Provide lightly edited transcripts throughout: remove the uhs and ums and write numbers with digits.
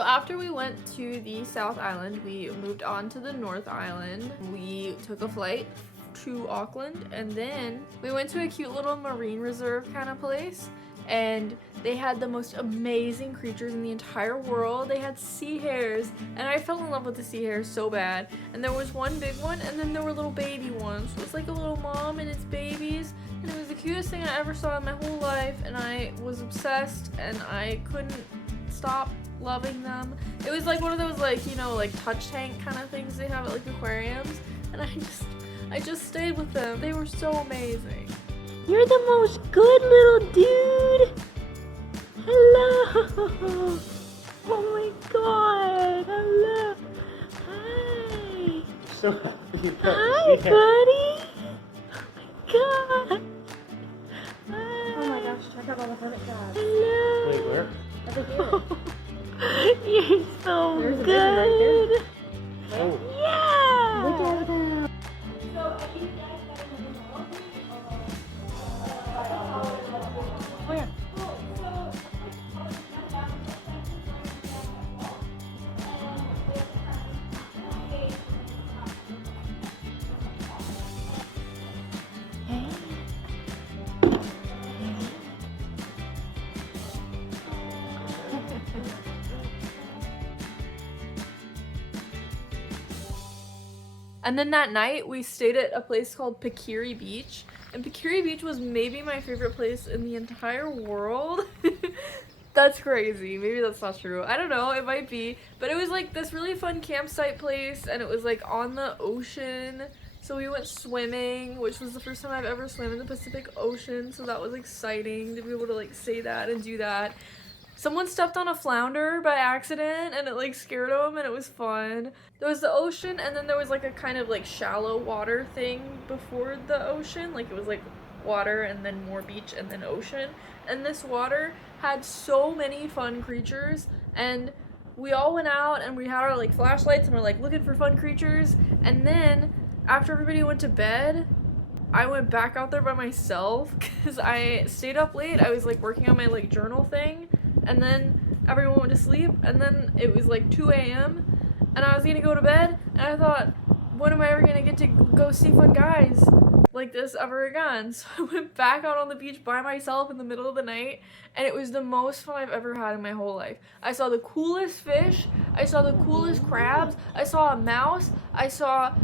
So after we went to the South Island, we moved on to the North Island. We took a flight to Auckland, and then we went to a cute little marine reserve kind of place, and they had the most amazing creatures in the entire world. They had sea hares, and I fell in love with the sea hares so bad. And there was one big one, and then there were little baby ones. It was like a little mom and its babies, and it was the cutest thing I ever saw in my whole life, and I was obsessed, and I couldn't stop loving them. It was like one of those, like, you know, like touch tank kind of things they have at like aquariums, and I just stayed with them. They were so amazing. You're the most good little dude. Hello. Oh my god. Hello. Hi. So happy. Hi, buddy. Oh my god. Hi. Oh my gosh, check out all the hermit crabs. Hello. Wait, where? Over here. You're so There's a good. vision right Oh. Yeah. Look at them. Oh yeah. And then that night we stayed at a place called Pakiri Beach, and Pakiri Beach was maybe my favorite place in the entire world. That's crazy. Maybe that's not true. I don't know, it might be. But it was like this really fun campsite place, and it was like on the ocean. So we went swimming, which was the first time I've ever swam in the Pacific Ocean, so that was exciting to be able to like say that and do that. Someone stepped on a flounder by accident, and it like scared them, and it was fun. There was the ocean, and then there was like a kind of like shallow water thing before the ocean. Like it was like water and then more beach and then ocean. And this water had so many fun creatures, and we all went out and we had our like flashlights and we're like looking for fun creatures. And then after everybody went to bed, I went back out there by myself because I stayed up late. I was like working on my like journal thing, and then everyone went to sleep, and then it was like 2 a.m. and I was gonna go to bed, and I thought, when am I ever gonna get to go see fun guys like this ever again? So I went back out on the beach by myself in the middle of the night, and it was the most fun I've ever had in my whole life. I saw the coolest fish, I saw the coolest crabs, I saw a mouse, I saw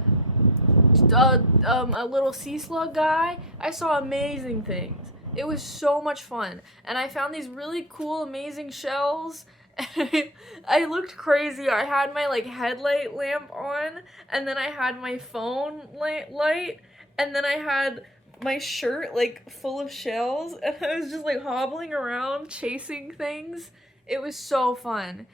a little sea slug guy. I saw amazing things. It was so much fun, and I found these really cool, amazing shells. I looked crazy. I had my like headlight lamp on, and then I had my phone light, and then I had my shirt like full of shells, and I was just like hobbling around chasing things. It was so fun.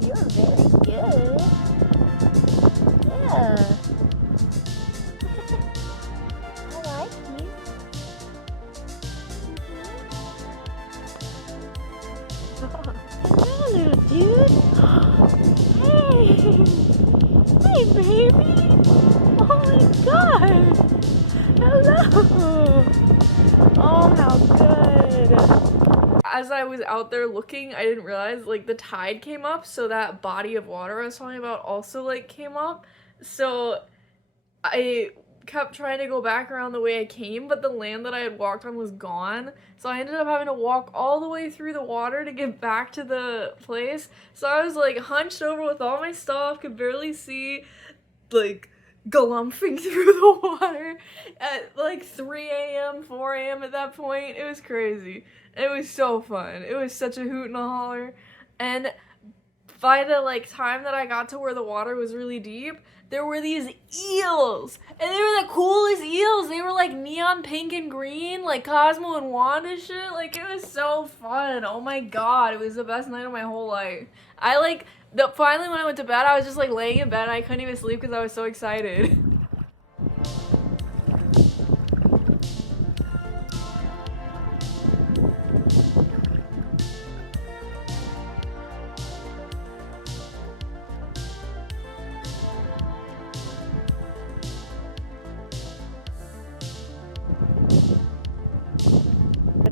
You're very good. Yeah. I like you. Hello, little dude. Hey. Hey, baby. Oh my god. Hello. Oh, how good. As I was out there looking, I didn't realize like the tide came up, so that body of water I was talking about also like came up. So I kept trying to go back around the way I came, but the land that I had walked on was gone. So I ended up having to walk all the way through the water to get back to the place. So I was like hunched over with all my stuff, could barely see, like galumphing through the water at like 3 a.m., 4 a.m. at that point. It was crazy. It was so fun. It was such a hoot and a holler. And by the like time that I got to where the water was really deep, there were these eels, and they were the coolest eels. They were like neon pink and green, like Cosmo and Wanda shit. Like, it was so fun. Oh my god, it was the best night of my whole life. I like finally when I went to bed, I was just like laying in bed and I couldn't even sleep because I was so excited.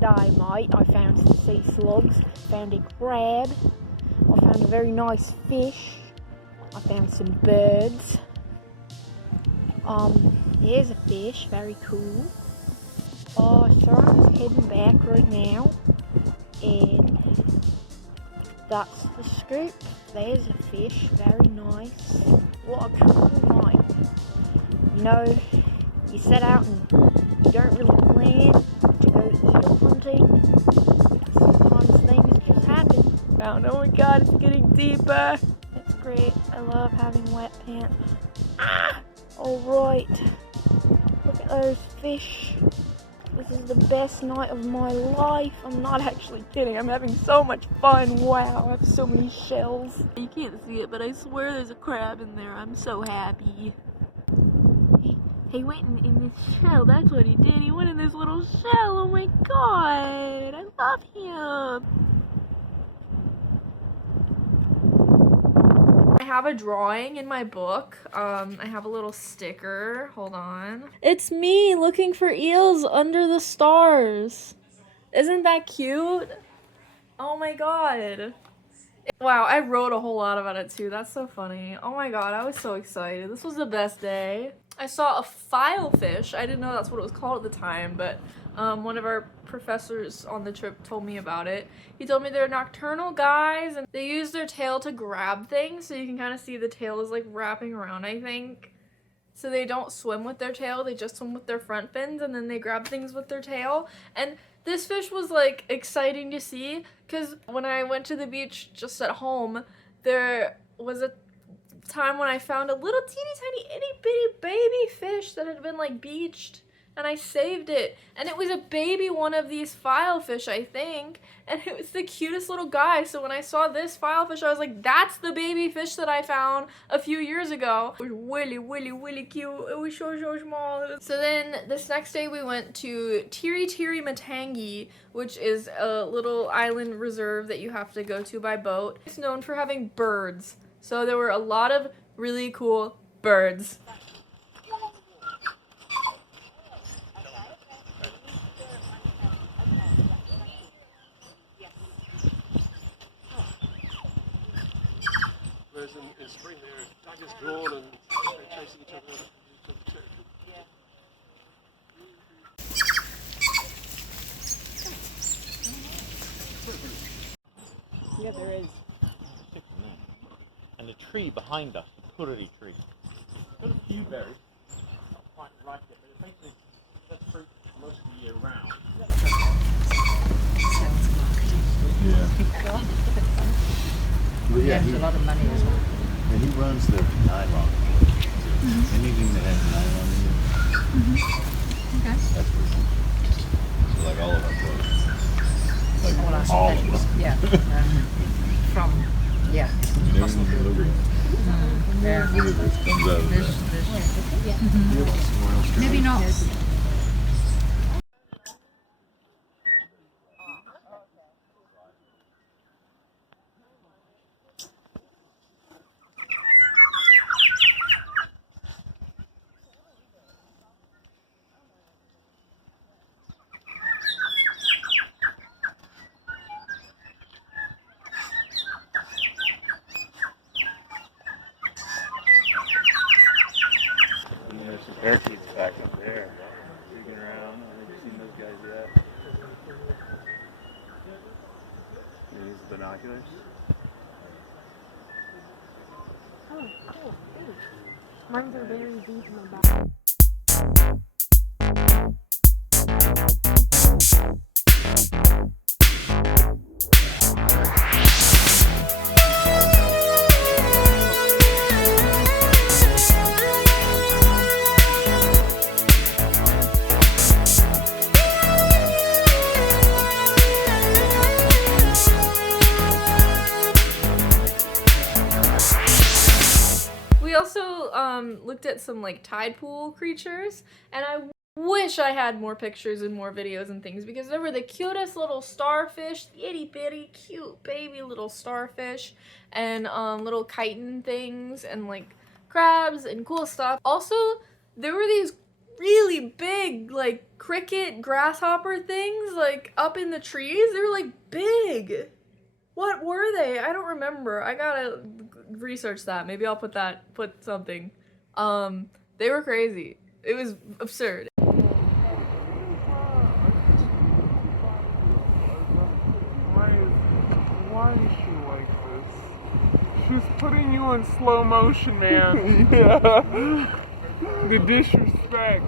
today, mate. I found some sea slugs, found a crab, I found a very nice fish, I found some birds. There's a fish, very cool. So I'm just heading back right now, and that's the scoop. There's a fish, very nice. What a cool night. You know, you set out and you don't really plan to go eel hunting. Sometimes things just happen. Oh my god, it's getting deeper. It's great. I love having wet pants. Alright. Look at those fish. This is the best night of my life. I'm not actually kidding. I'm having so much fun. Wow, I have so many shells. You can't see it, but I swear there's a crab in there. I'm so happy. He went in this shell. That's what he did. He went in this little shell. Oh my god. I love him. I have a drawing in my book. I have a little sticker. Hold on. It's me looking for eels under the stars. Isn't that cute? Oh my god. Wow, I wrote a whole lot about it too. That's so funny. Oh my god, I was so excited. This was the best day. I saw a filefish. I didn't know that's what it was called at the time, but one of our professors on the trip told me about it. He told me they're nocturnal guys and they use their tail to grab things, so you can kind of see the tail is like wrapping around, I think. So they don't swim with their tail, they just swim with their front fins, and then they grab things with their tail. And this fish was like exciting to see because when I went to the beach just at home, there was a time when I found a little teeny tiny itty bitty baby fish that had been like beached, and I saved it, and it was a baby one of these filefish, I think, and it was the cutest little guy. So when I saw this filefish, I was like, that's the baby fish that I found a few years ago. It was really cute. It was so small. So then this next day we went to Tiritiri Matangi, which is a little island reserve that you have to go to by boat. It's known for having birds. So there were a lot of really cool birds. Whereas in spring they're daggers drawn and they're chasing each other to the church. Yeah, there is. And the tree behind us, the Pakiri tree. Got a few berries. Not quite like it, but it basically that's fruit most of the year round. Well, yeah, There's a lot of money as well. and he runs the nylon. Anything that has nylon in it, Okay. that's for him. So like all of our clothes. Like All our all of specials. them. Yeah. From, yeah. And everything delivered. Yeah. This comes out of This, that. maybe not. And there's some parakeets back up there. Digging around. I've never seen those guys yet. Use binoculars. Oh, cool. Mine are very deep in the back. We also looked at some like tide pool creatures, and I wish I had more pictures and more videos and things because there were the cutest little starfish, itty bitty cute baby little starfish, and little chitin things and like crabs and cool stuff. Also, there were these really big, like, cricket grasshopper things, like, up in the trees. They were, like, big. What were they? I don't remember. I gotta research that. Maybe I'll put something. They were crazy. It was absurd. Why is she like this? She's putting you in slow motion, man. Yeah. The disrespect.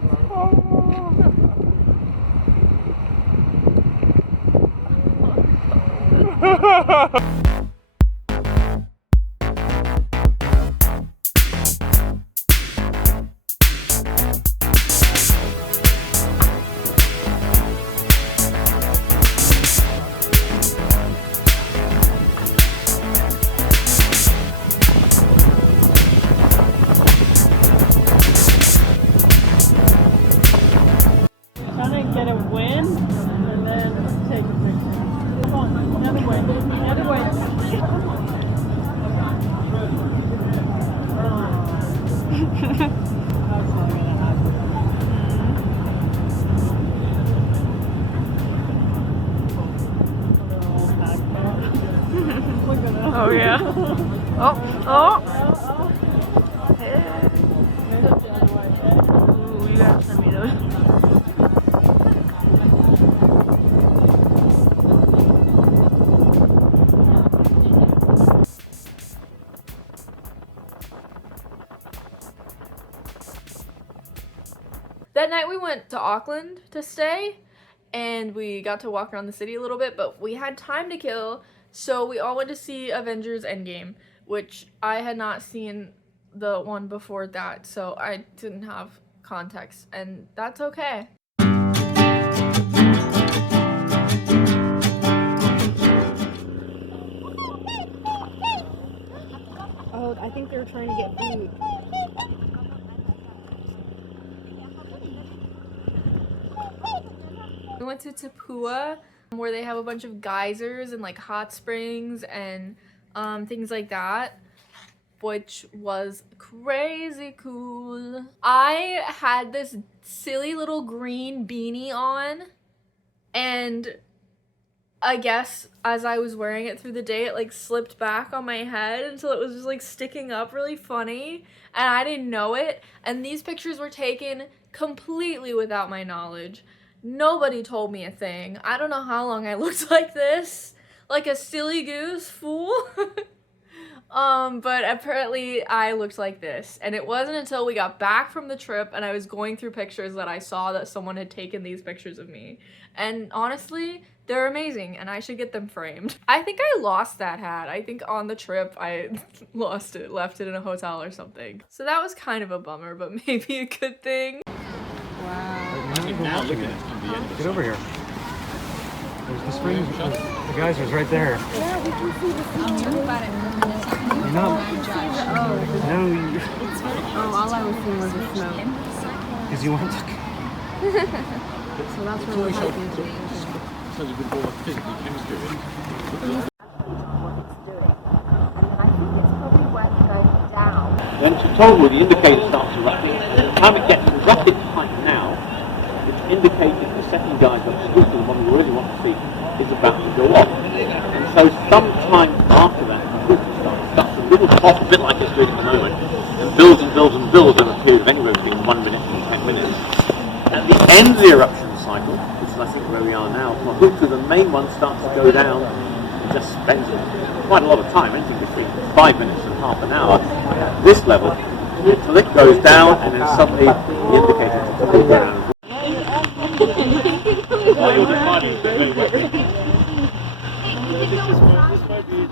Trying to get a win and then take a picture. Come on, the other way. The other way. That's not gonna happen. Look at that. Oh, yeah. Oh. Ooh, you gotta send me those. That night we went to Auckland to stay, and we got to walk around the city a little bit, but we had time to kill, so we all went to see Avengers Endgame, which I had not seen the one before that, so I didn't have context, and that's okay. Oh, I think they were trying to get food. We went to Puia, where they have a bunch of geysers and like hot springs and things like that, which was crazy cool. I had this silly little green beanie on, and I guess as I was wearing it through the day, it like slipped back on my head until it was just like sticking up really funny, and I didn't know it. And these pictures were taken completely without my knowledge. Nobody told me a thing. I don't know how long I looked like this. Like a silly goose fool. But apparently I looked like this. And it wasn't until we got back from the trip and I was going through pictures that I saw that someone had taken these pictures of me. And honestly, they're amazing and I should get them framed. I think I lost that hat. I think on the trip I lost it, left it in a hotel or something. So that was kind of a bummer, but maybe a good thing. Now look at it. Get over here. There's the springs, the geysers right there. Yeah, we can see the sea. You're No. No, Oh, all I was seeing was the smoke. because you weren't looking. So that's where we're hiking to. Sounds a good ball of physical chemistry. Then to Taupo, the indicator starts erupting. By the time it gets to rocket height now, it's indicating the second geyser, excuse the one we really want to see, is about to go off. And so sometime after that, the booster starts a little pop, a bit like it's doing at the moment, and builds and builds and builds in a period of anywhere between 1 minute and 10 minutes. At the end of the eruption cycle, which is I think where we are now, Mahutu, the main one, starts to go down and just spends quite a lot of time, anything between 5 minutes and half an hour at this level, until it goes down and then suddenly the indicator goes down. Well, you're defining it very well. This might be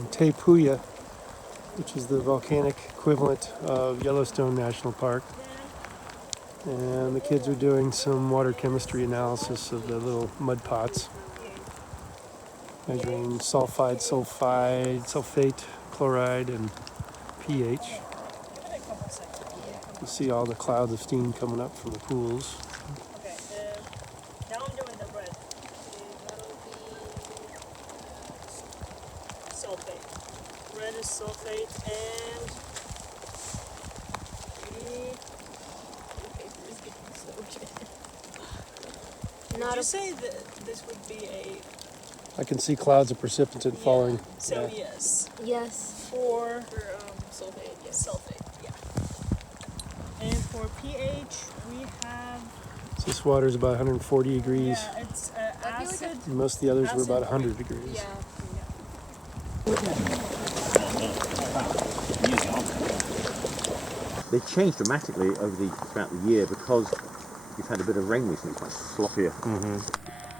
in Puia, which is the volcanic equivalent of Yellowstone National Park. And the kids are doing some water chemistry analysis of the little mud pots, measuring sulfide, sulfate, chloride, and pH. You see all the clouds of steam coming up from the pools. Okay, now I'm doing the red. That'll be sulfate. Red is sulfate and Did you say that this would be a... I can see clouds of precipitant falling. So yes. Yes. For sulfate, yes. Sulfate, yeah. And for pH, we have... So this water is about 140 degrees. Yeah, it's acid. And most of the others were about 100 degrees. They changed dramatically throughout the year because you've had a bit of rain recently. It's much sloppier.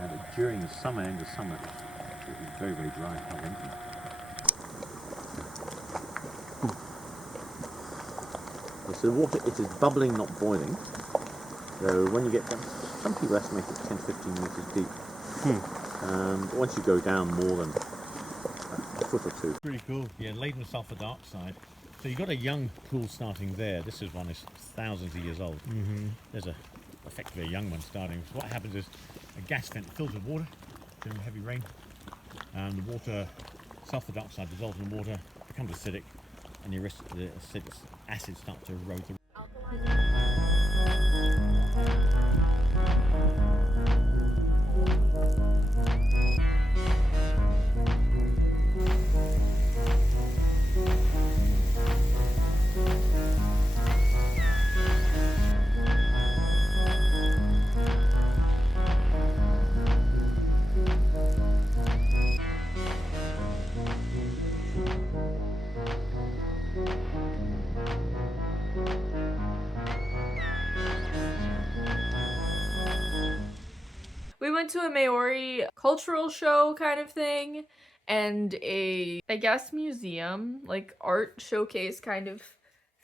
And during the summer, end of summer, it was very, very dry. So the water, it is bubbling, not boiling. So when you get down, some people estimate it 10 to 15 meters deep. But once you go down more than a foot or two. Pretty cool. Yeah, laden with sulfur dioxide. So you've got a young pool starting there. This is one is thousands of years old. There's effectively a young one starting. So what happens is a gas vent fills with water during heavy rain. And the water, sulfur dioxide dissolves in the water, becomes acidic, and the acid starts to erode the We went to a Maori cultural show kind of thing and a, I guess, museum, like art showcase kind of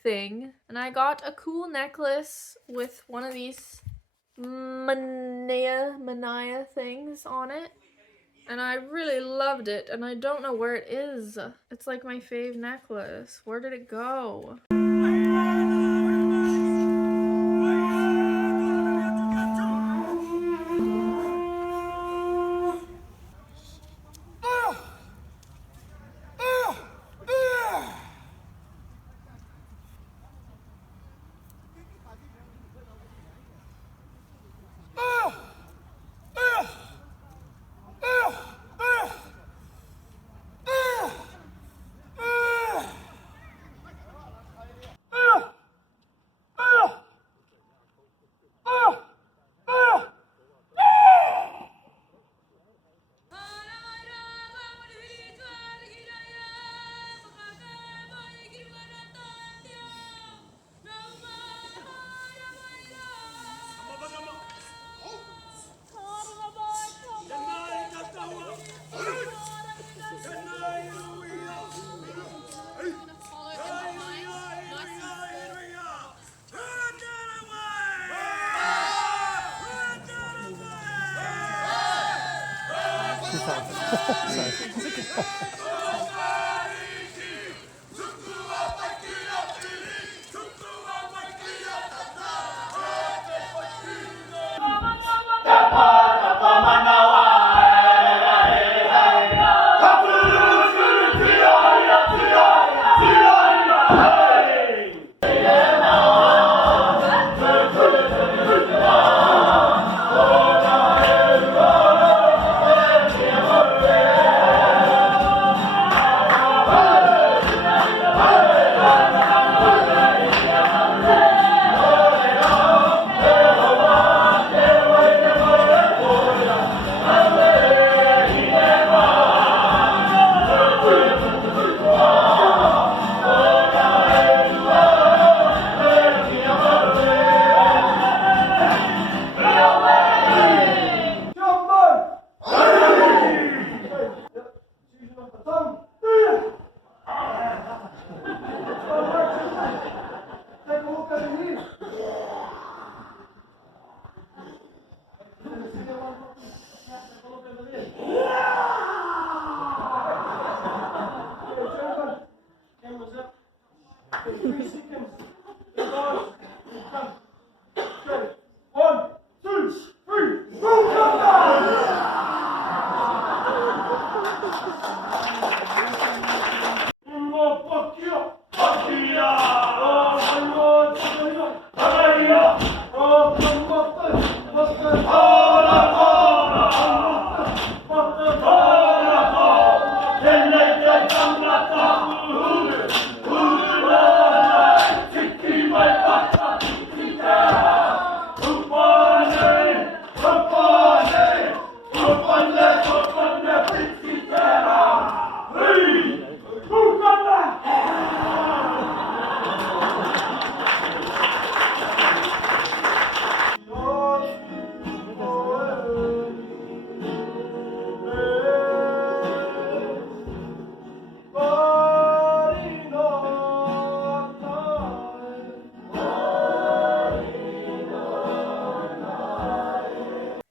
thing. And I got a cool necklace with one of these manaya things on it. And I really loved it, and I don't know where it is. It's like my fave necklace. Where did it go?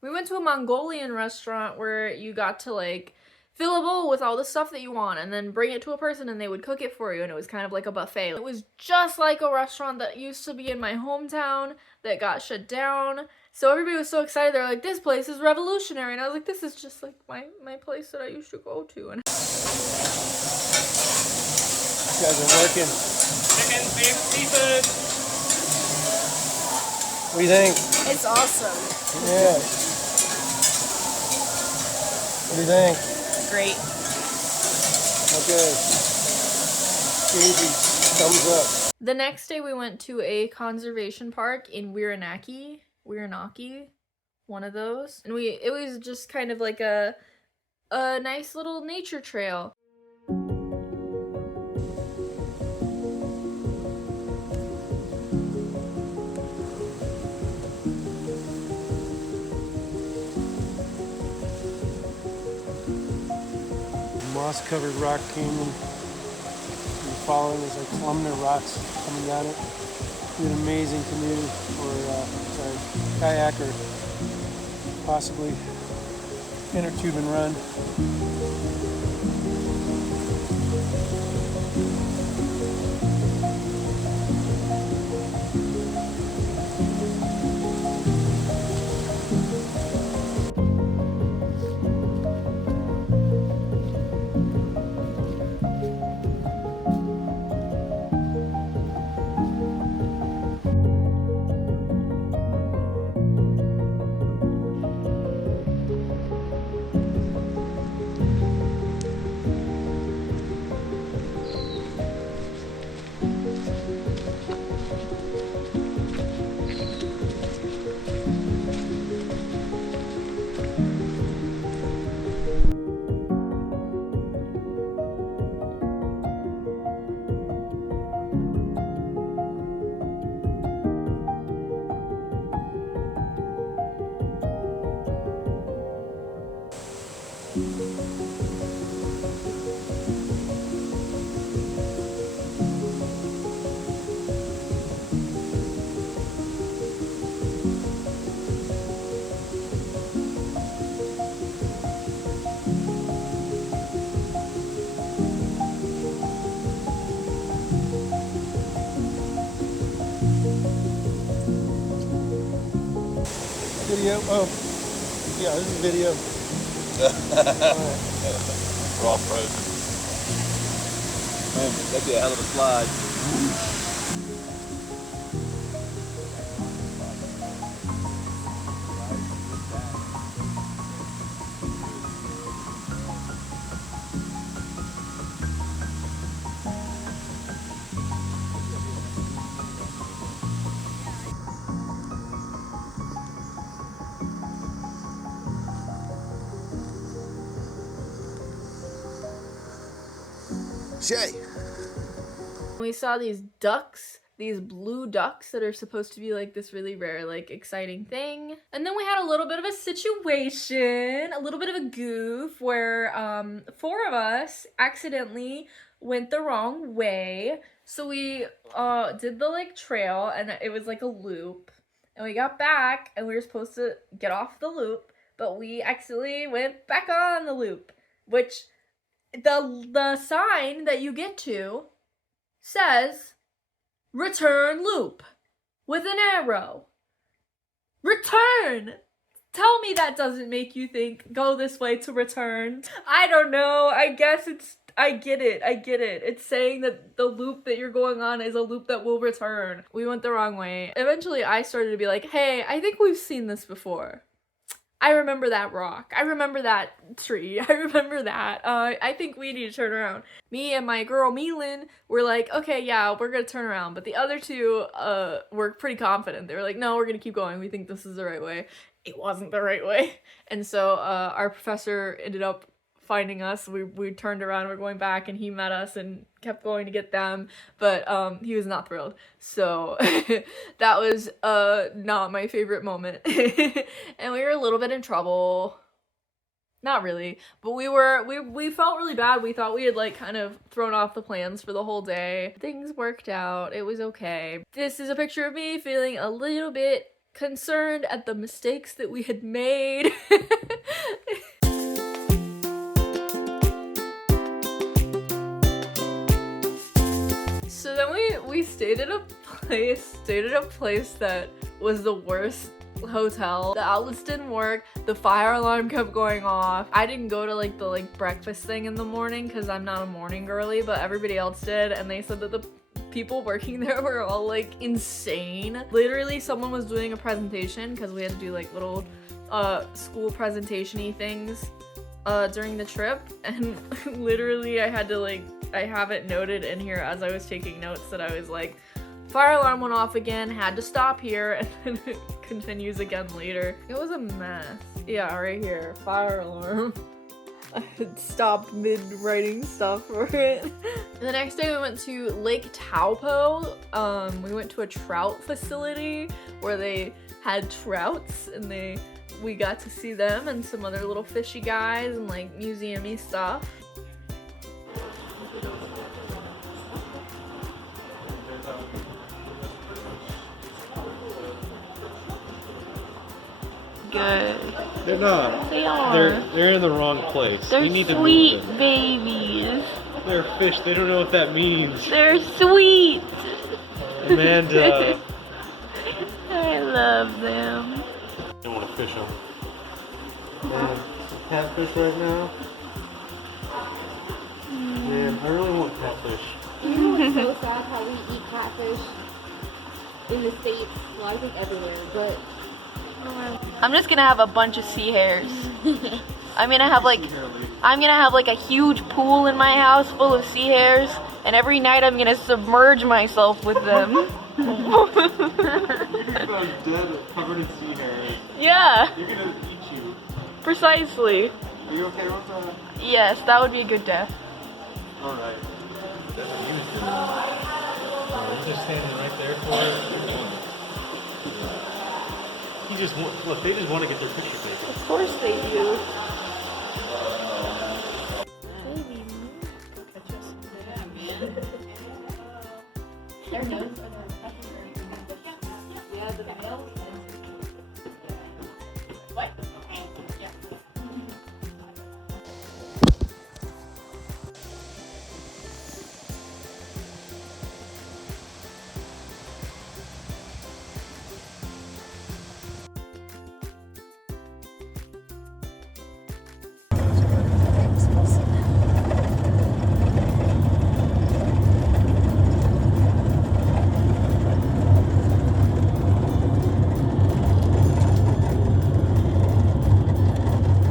We went to a Mongolian restaurant where you got to like fill a bowl with all the stuff that you want and then bring it to a person and they would cook it for you, and it was kind of like a buffet. It was just like a restaurant that used to be in my hometown that got shut down. So everybody was so excited. They're like, this place is revolutionary. And I was like, this is just like my place that I used to go to. And You guys are working. Chicken, beef, seafood. What do you think? It's awesome. Yeah. What do you think? Great. Okay. Easy. Thumbs up. the next day we went to a conservation park in Whirinaki, one of those. And it was just kind of like a nice little nature trail. Moss-covered rock canyon. You're following as I columnar rocks coming down it. Do an amazing canoe or kayak or possibly inner tube and run. Video? Oh, yeah, this is video. We're all frozen. Man, that'd be a hell of a slide. Shay. We saw these ducks, these blue ducks that are supposed to be like this really rare, like exciting thing. And then we had a little bit of a situation, a little bit of a goof where 4 of us accidentally went the wrong way. So we did the like trail and it was like a loop. And we got back and we were supposed to get off the loop, but we accidentally went back on the loop, which the sign that you get to says Return loop. With an arrow. Return! Tell me that doesn't make you think, go this way to return. I don't know, I guess I get it. It's saying that the loop that you're going on is a loop that will return. We went the wrong way. Eventually I started to be like, hey, I think we've seen this before. I remember that rock. I remember that tree. I remember that. I think we need to turn around. Me and my girl Meelin were like, okay, yeah, we're gonna turn around. But the other two were pretty confident. They were like, no, we're gonna keep going. We think this is the right way. It wasn't the right way. And so our professor ended up finding us. We turned around, we're going back, and he met us and kept going to get them, but he was not thrilled. So that was not my favorite moment. And we were a little bit in trouble. Not really, but we felt really bad. We thought we had like kind of thrown off the plans for the whole day. Things worked out. It was okay. This is a picture of me feeling a little bit concerned at the mistakes that we had made. So then we stayed at a place that was the worst hotel. The outlets didn't work. The fire alarm kept going off. I didn't go to like the breakfast thing in the morning because I'm not a morning girly, but everybody else did, and they said that the people working there were all like insane. Literally someone was doing a presentation because we had to do like little school presentation-y things during the trip, and literally I had to I have it noted in here as I was taking notes that I was like, fire alarm went off again, had to stop here, and then it continues again later. It was a mess. Yeah, right here, fire alarm. I had stopped mid-writing stuff for it. The next day we went to Lake Taupo. We went to a trout facility where they had trouts, and we got to see them and some other little fishy guys and like museum-y stuff. Good. They're not. They are. They're in the wrong place. They're we need to sweet move them. babies. They're fish. They don't know what that means. They're sweet. Amanda. I love them. I don't want to fish them. Man, catfish right now. Man, I really want catfish. You know what's so sad? How we eat catfish in the States, well, I think everywhere, but I'm just gonna have a bunch of sea hares. I'm gonna have like a huge pool in my house full of sea hares, and every night I'm gonna submerge myself with them. You're dead, covered in sea hairs. Yeah. You're gonna eat you. Precisely. Are you okay with that? Yes, that would be a good death. All right. You're just standing right there for it. Look, they just want to get their picture taken. Of course they do. their noses are yeah, the males. What? Okay. Yeah.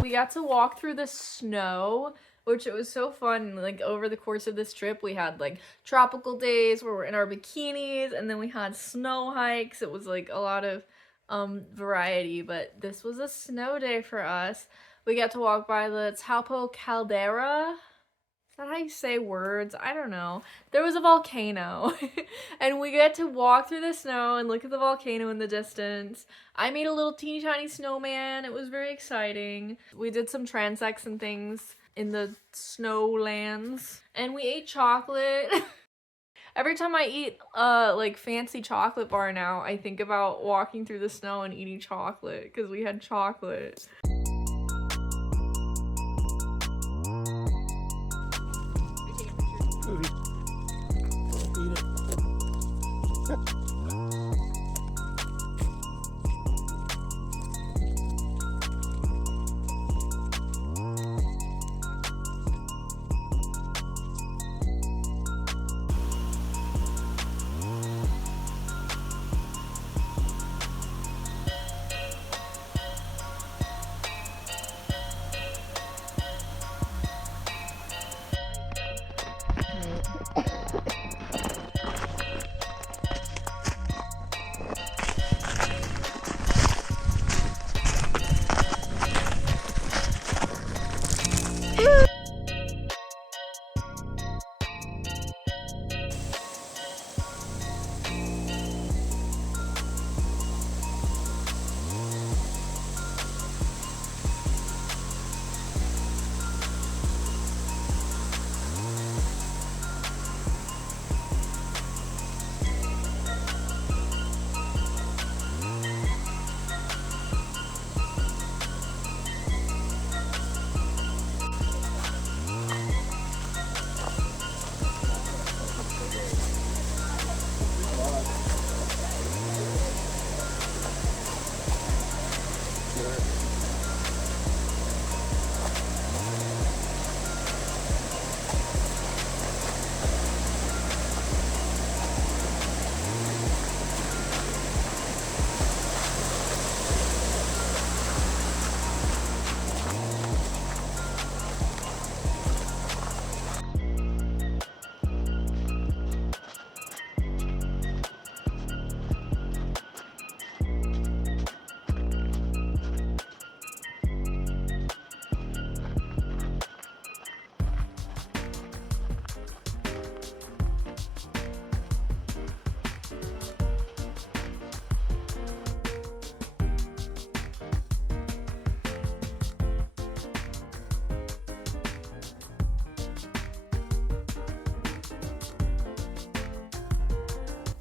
We got to walk through the snow, which it was so fun. Like over the course of this trip, we had like tropical days where we're in our bikinis, and then we had snow hikes. It was like a lot of variety, but this was a snow day for us. We got to walk by the Taupo caldera. Is that how you say words? I don't know. There was a volcano and we got to walk through the snow and look at the volcano in the distance. I made a little teeny tiny snowman. It was very exciting. We did some transects and things in the snowlands, and we ate chocolate. Every time I eat like fancy chocolate bar now, I think about walking through the snow and eating chocolate because we had chocolate.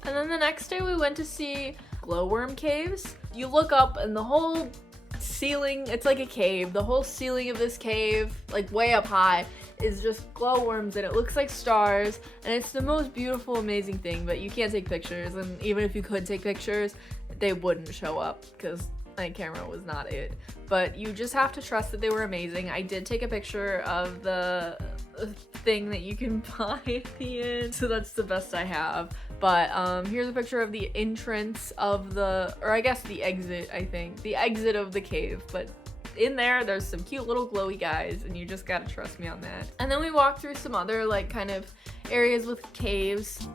And then the next day we went to see glowworm caves. You look up and the whole ceiling, it's like a cave. The whole ceiling of this cave, like way up high, is just glowworms and it looks like stars. And it's the most beautiful, amazing thing, but you can't take pictures. And even if you could take pictures, they wouldn't show up because my camera was not it. But you just have to trust that they were amazing. I did take a picture of the thing that you can buy at the end, so that's the best I have. But here's a picture of the entrance of the, or I guess the exit, I think. The exit of the cave, but in there's some cute little glowy guys and you just gotta trust me on that. And then we walked through some other like kind of areas with caves.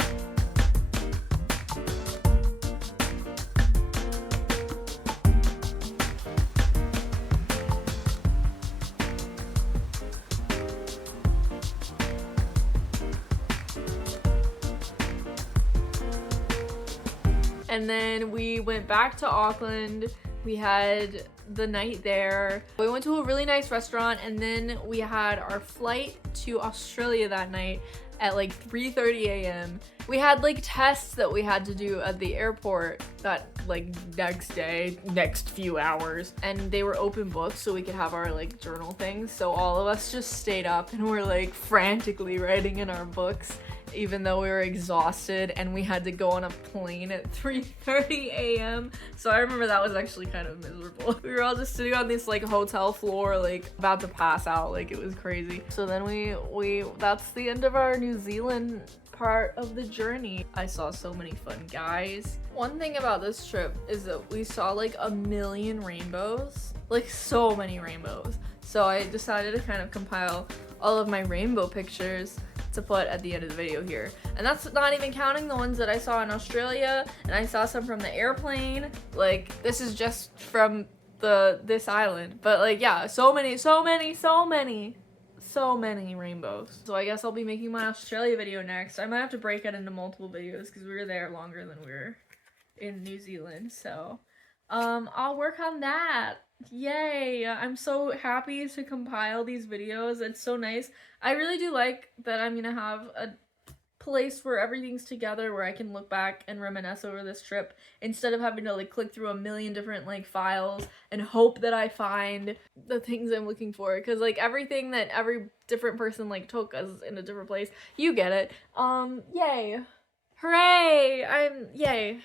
And then we went back to Auckland. We had the night there. We went to a really nice restaurant and then we had our flight to Australia that night at like 3:30 a.m. We had like tests that we had to do at the airport that like next few hours, and they were open books so we could have our like journal things. So all of us just stayed up and were like frantically writing in our books even though we were exhausted, and we had to go on a plane at 3:30 a.m. So I remember that was actually kind of miserable. We were all just sitting on this like hotel floor, like about to pass out, like it was crazy. So then we that's the end of our New Zealand part of the journey. I saw so many fun guys. One thing about this trip is that we saw like a million rainbows, like so many rainbows. So I decided to kind of compile all of my rainbow pictures to put at the end of the video here. And that's not even counting the ones that I saw in Australia, and I saw some from the airplane. Like this is just from this island. But like yeah, so many rainbows. So I guess I'll be making my Australia video next. I might have to break it into multiple videos because we were there longer than we were in New Zealand. So I'll work on that. Yay! I'm so happy to compile these videos. It's so nice. I really do like that I'm gonna have a place where everything's together, where I can look back and reminisce over this trip instead of having to like click through a million different like files and hope that I find the things I'm looking for, because like everything that every different person like took us in a different place, you get it. Yay. Hooray! Yay.